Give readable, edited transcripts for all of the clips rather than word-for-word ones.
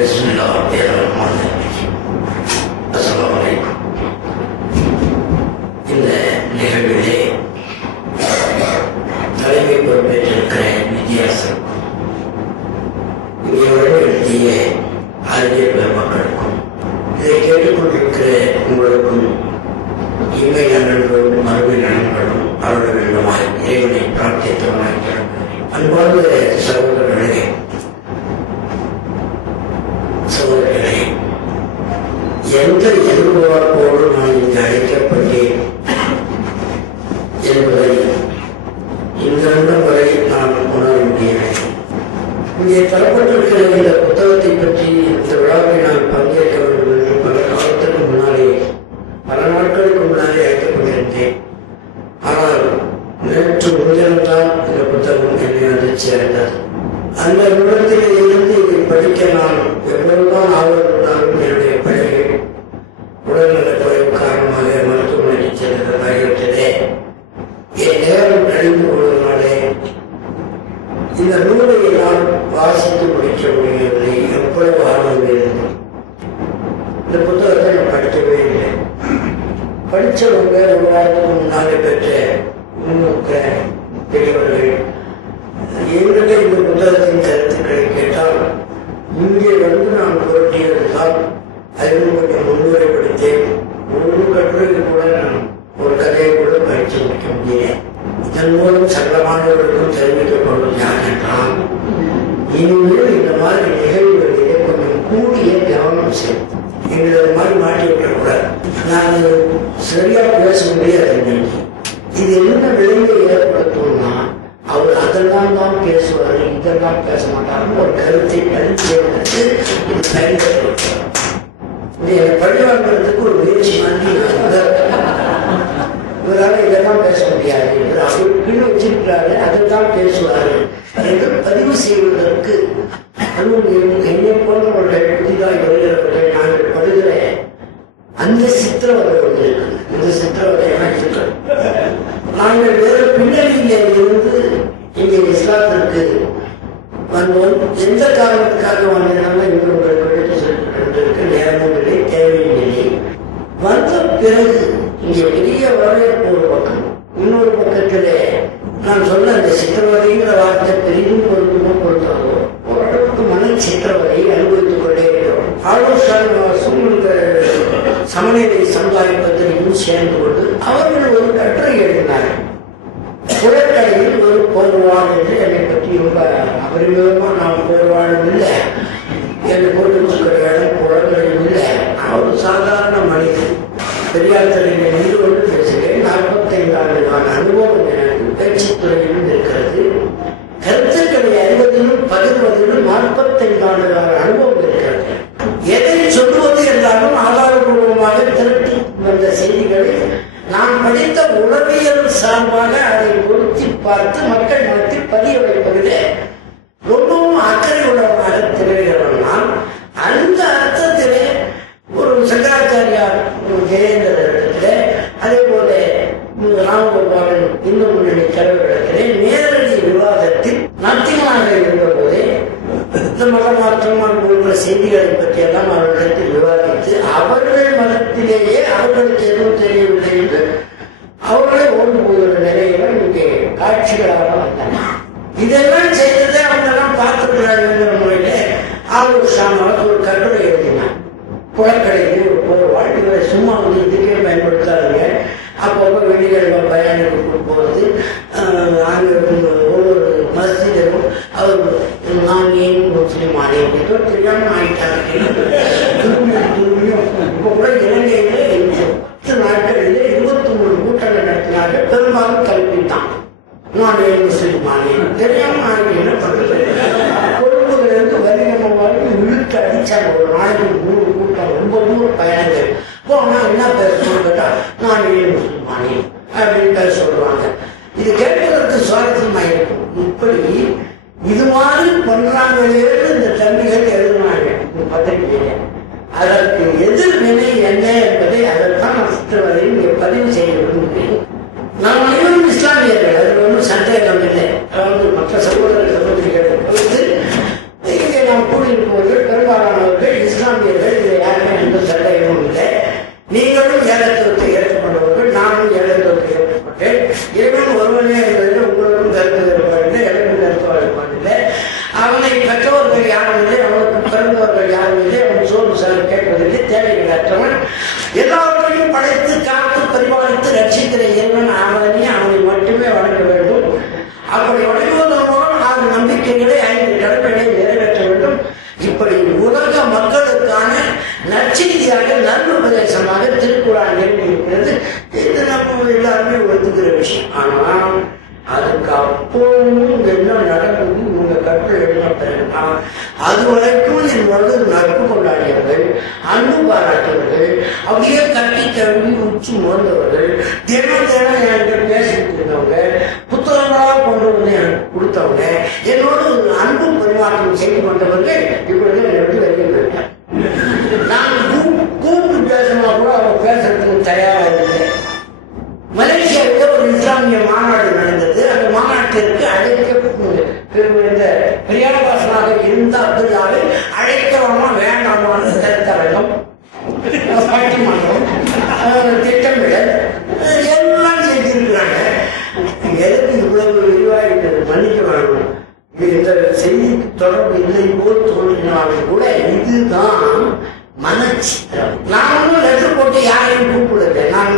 Bismillahirrahmanirrahim. Assalamualaikum. இந்த நிகழ்விலே தலைமை பொறுப்பேற்றிருக்கிற வித்தியாசம் இங்கே எழுதிய அறிவியல் பெருமக்களுக்கும் இதை கேட்டுக்கொண்டிருக்கிற உங்களுக்கும் இமை நலன்களும் மறுமை நலன்களும் அருள வேண்டுமாய் இறைவனை பிரார்த்தித்தவனாய் அன்பார்ந்த சகோதரர்களே, எந்த எதிர்பார்ப்போடு நான் இங்கு அழைக்கப்பட்டேன் என்பதை இந்த நிமிடம் வரை நான் உணர முடியவில்லை. இங்கே தரப்பட்டிருக்கிற இந்த புத்தகத்தை பற்றி இந்த விழாவை நான் பங்கேற்க வேண்டும் என்று பல காலத்துக்கு முன்னாலே, பல நாட்களுக்கு முன்னாலே அழைக்கப்பட்டிருந்தேன். ஆனால் நேற்று முன்தினம்தான் இந்த புத்தகம் என்னை வந்து சேர்ந்தது. அந்த நிமிடத்திலே இருந்து இதை படிக்க நான் எவ்வளவுதான் ஆர்வம் இருந்தாலும் என்னுடைய பள்ளிகள் உடல்நலக் குறைவு காரணமாக மருத்துவமனைக்கு சென்றதாகிவிட்டதே. என் நேரம் கழிந்து கொள்வதனாலே இந்த நூலை நான் வாசித்து முடிக்க முடியவில்லை. எவ்வளவு ஆர்வம் இருந்தது. இந்த புத்தகத்தை நான் படிக்கவே இல்லை. படித்தவங்க ஒரு வாரத்துக்கு முன்னாலே பெற்ற முன்னுக்க பெரியவர்கள் எங்களுக்கு இந்த புத்தகத்தின் கருத்துக்களை கேட்டால் இங்கே வந்து நான் புரட்டியதுதான் அதிலும் கொஞ்சம் முன்னுரைப்படுத்தேன். ஒரு கட்டுரைக்கு கூட நான் ஒரு கதையை கூட பயிற்சி முடிக்க முடியல. இதன் மூலம் சகலமானவர்களுக்கும் தெரிவிக்கப்படும் யார் என்றால், இனிமேல் இந்த மாதிரி நிகழ்வுகளிலே கொஞ்சம் கூடிய கவனம் செய்யும். எங்களை அது மாதிரி மாட்டி விடக்கூடாது. நான் சரியா பேச முடியாது. இது என்ன விளைவை ஏற்படுத்தும்னா, அவர் அதெல்லாம் தான் பேசுவார், இதெல்லாம் பேச மாட்டாருன்னு ஒரு கருத்தை பதிவு இது பயன்படுத்த பழிவாங்கிறதுக்கு ஒரு முயற்சி மாதிரி இவரால் இதெல்லாம் பேச முடியாது என்று அவர் கீழே வச்சிருக்கிறாரு, அதைத்தான் பேசுவாரு என்று பதிவு செய்வதற்கு என்னை போன்றவர்கள் புதிதாக வருகிறவர்கள் நாங்கள் படுகிற அந்த சித்திரவதை வந்திருக்கு. இந்த சித்திரவதை இருக்கிறது. நாங்கள் வேறு பின்னணியிலே இருந்து இங்கே இஸ்லாத்திற்கு வந்தோம். எந்த காரணத்துக்காக வந்ததுனால இன்று உங்களுக்கு எடுத்து சொல்லிட்டு நேரமும் இல்லை, தேவையும் இல்லை. வந்த பிறகு இங்கே பெரிய வரவேற்பு ஒரு பக்கம், இன்னொரு பக்கத்திலே நான் சொன்ன அந்த சித்திரவதைங்கிற வார்த்தை பெரிதும் பொருத்தமோ பொருத்தாலோ ஓரளவுக்கு மன சித்திரவதையை அனுபவித்துக் கொண்டே இருக்கிறோம். ஆலோசனை இந்த சமநிலை சமுதாயத்திலையும் சேர்ந்து கொண்டு அவர்கள் ஒரு கட்டுரை எழுதினார்கள். புறக்கடையில் ஒரு போர்வாள் என்று என்னை பற்றி ரொம்ப அபரிமிதமா நான் போர்வாளும் இல்லை, என்னை போட்டு கொடுக்கிற இடம் புறக்கடையும் இல்லை. அவர் சாதாரண மனிதன். பெரியார் தலைமை நின்று கொண்டு பேசுகிறேன். 45 ஆண்டுகான அனுபவம் எனக்கு பேச்சுத்துறையிலும் இருக்கிறது. கருத்துக்களை அறிவதிலும் பகிர்வதிலும் 45 ஆண்டுகான அனுபவம் இருக்கிறது. எதை சொல்லுவது என்றாலும் ஆதாரபூர்வமாக திரட்டி வந்த செய்திகளை நான் படித்த உளவியல் சார்பாக அதை பொருத்தி பார்த்து மக்கள் மனத்தில் பதிய வைப்பதிலே ரொம்பவும் அக்கறை உள்ளவனாக திகழ்கிறவனால் அந்த அர்த்தத்திலே ஒரு சங்கராச்சாரியார் ஜெயேந்திரத்திலே, அதே போல ராமகோபாலன் இந்து முன்னணி தலைவர்களிடத்திலே நேரடி விவாதத்தில் நத்தியமாக இருந்த போதே இந்த மதமாற்றம் போன்ற செய்திகளை பற்றியெல்லாம் அவர்களிடத்தில் விவாதித்து அவர்கள் மதத்திலேயே அவர்களுக்கு எதுவும் தெரியவில்லை என்று அவர்களே ஓடு போகிற நிலையில இங்கே காட்சிகளாக வந்தன. இதெல்லாம் செய்ததை அவங்கெல்லாம் பார்த்துக்கிறாங்கிற முறையில ஆலோசனை ஒரு கட்டுரை எழுதினார். புறக்கடைக்கு ஒரு போர்வாள், இவரை சும்மா வந்து இதுக்கே பயன்படுத்தாதுங்க. அப்பப்போ வெளிக்கிழமை பயணிக்கு போகிறது. அங்கே ஒவ்வொரு மஸ்ஜிதும் அவர் நான் ஏன் முஸ்லீம் ஆனேன் தெரியாமல் ஆகிட்டாங்க. இப்போ கூட இலங்கையில 10 நாட்களில் 23 கூட்டங்கள் நடத்தினார்கள். பெரும்பாலும் கல்வித்தான். நான் ஏன் முஸ்லீம் ஆனேன் தெரியாமல் ஆகிட்டேன்னு பண்றது. கொழும்புலேருந்து வலிகமாக இழுத்து அடிச்சாங்க. ஒரு நாளைக்கு 3 கூட்டம், ரொம்ப தூரம் பயணங்கள் போனா என்ன பேச சொல்லுட்டா, நான் ஏன் முஸ்லீம் ஆனேன் அப்படின்னு பேச சொல்லுவாங்க. இது கேட்பதற்கு சுவாரஸ்யமாக இருக்கும். இப்படி இது மாதிரி பண்றாங்களே இந்த தம்பிகள் எழுதினாங்க இந்த பத்திரிகையில. அதற்கு எதிர்வினை என்ன என்பதை அதற்கான சித்திரவதையை இங்கே பதிவு செய்ய விரும்புகிறேன். நாம் அனைவரும் இஸ்லாமியர்கள், அதில் ஒன்றும் சந்தேகம் இல்லை. அதாவது மற்ற சகோதர சகோதரிகளை பொறுத்து இங்கே நாம் கூடியிருப்பவர்கள் பெரும்பாலான அது வரைக்கும் என்னோடு நட்பு கொண்டாடியவர்கள், அன்பு பாராட்டியவர்கள், அப்படியே கட்டி தழுவி உச்சி மோர்ந்தவர்கள், தினம் தினம் என்கிட்ட பேசிட்டு இருந்தவங்க, புத்தகங்களாக கொண்டு வந்து எனக்கு கொடுத்தவங்க, என்னோடு அன்பு பரிமாற்றம் செய்து கொண்டவர்கள் இப்பொழுது எனக்கு வெளியே போயிட்டார். நான் கூப்பிட்டு பேசினா கூட அவங்க பேசுறதுக்கு தயாராக இருந்தேன். மலேசியாவில் ஒரு இஸ்லாமிய மாநாடு நடந்தது. அந்த மாநாட்டிற்கு அழைக்க பிரியாபாசனாக இருந்த அப்துல்லாவை அழைக்கலாமா வேண்டாமான்னு கருத்தரங்கம், பட்டிமன்றம், திட்டமிடல் எல்லாம் செஞ்சிருக்கிறாங்க. எதுக்கு இவ்வளவு விரிவாகிட்டது மன்னிக்க வேணும். இந்த செய்தி தொடர்பு இல்லை போல் தோன்றினாலும் கூட இதுதான் மனச்சித்திரம். நான் ஒன்றும் லெட்டர் போட்டு யாரையும் கூப்பிடல. நான்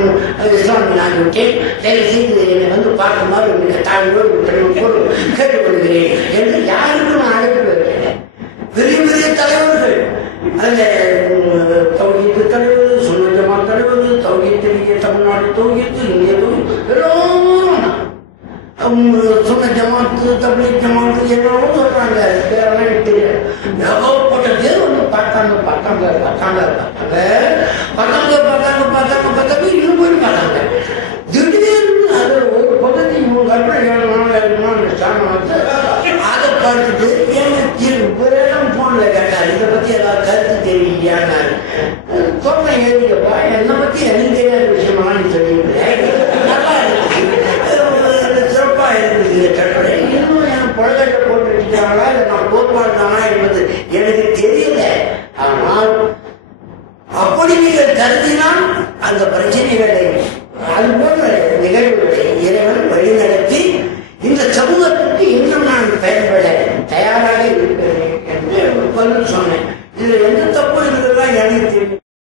இஸ்லாமிய நான் விட்டேன், என்னை வந்து பார்க்குமாறு மிக தாழ்வோடு கேட்டுக்கொள்கிறேன் என்று யாருக்கும் நான் அழைப்பு வைக்கிறேன். பெரிய பெரிய தலைவர்கள், அதில் தௌஹீத் தலைவர், சுன்னத் ஜமாத் தலைவர், தௌஹீத் தமிழ்நாடு தௌஹீத், இந்திய தௌஹீத், எல்லோரும் சுன்னத் ஜமாத்து, தப்லீக் ஜமாத்து என்னவோ சொல்றாங்க. பேரெல்லாம் எனக்கு தெரியாது. ஏகப்பட்ட பேர் வந்து பார்த்தாங்க இன்னும் போய் பார்த்தாங்க. திடீர்னு அதுல ஒரு பகுதி இவங்க கற்பனை அதை பார்த்துட்டு எனக்கு போன்ல கேட்டார், இதை பத்தி ஏதாவது கருத்து தெரியலையான்னாரு. சொன்னேன், எழுதிக்கப்பா, என்னை பத்தி எனக்கு தெரியாத விஷயமா நீ சொல்லியிருக்கேன், நல்லா இருக்கு, சிறப்பா இருக்குது கட்டுரை. இன்னும் என் புழக்கத்தை போட்டுட்டாங்களா இல்லை நான் கோட்பாடுதானா என்பது எனக்கு தெரியல. ஆனால் அப்படி நீங்கள் கருதினால் அந்த பிரச்சனைகளை அது போன்ற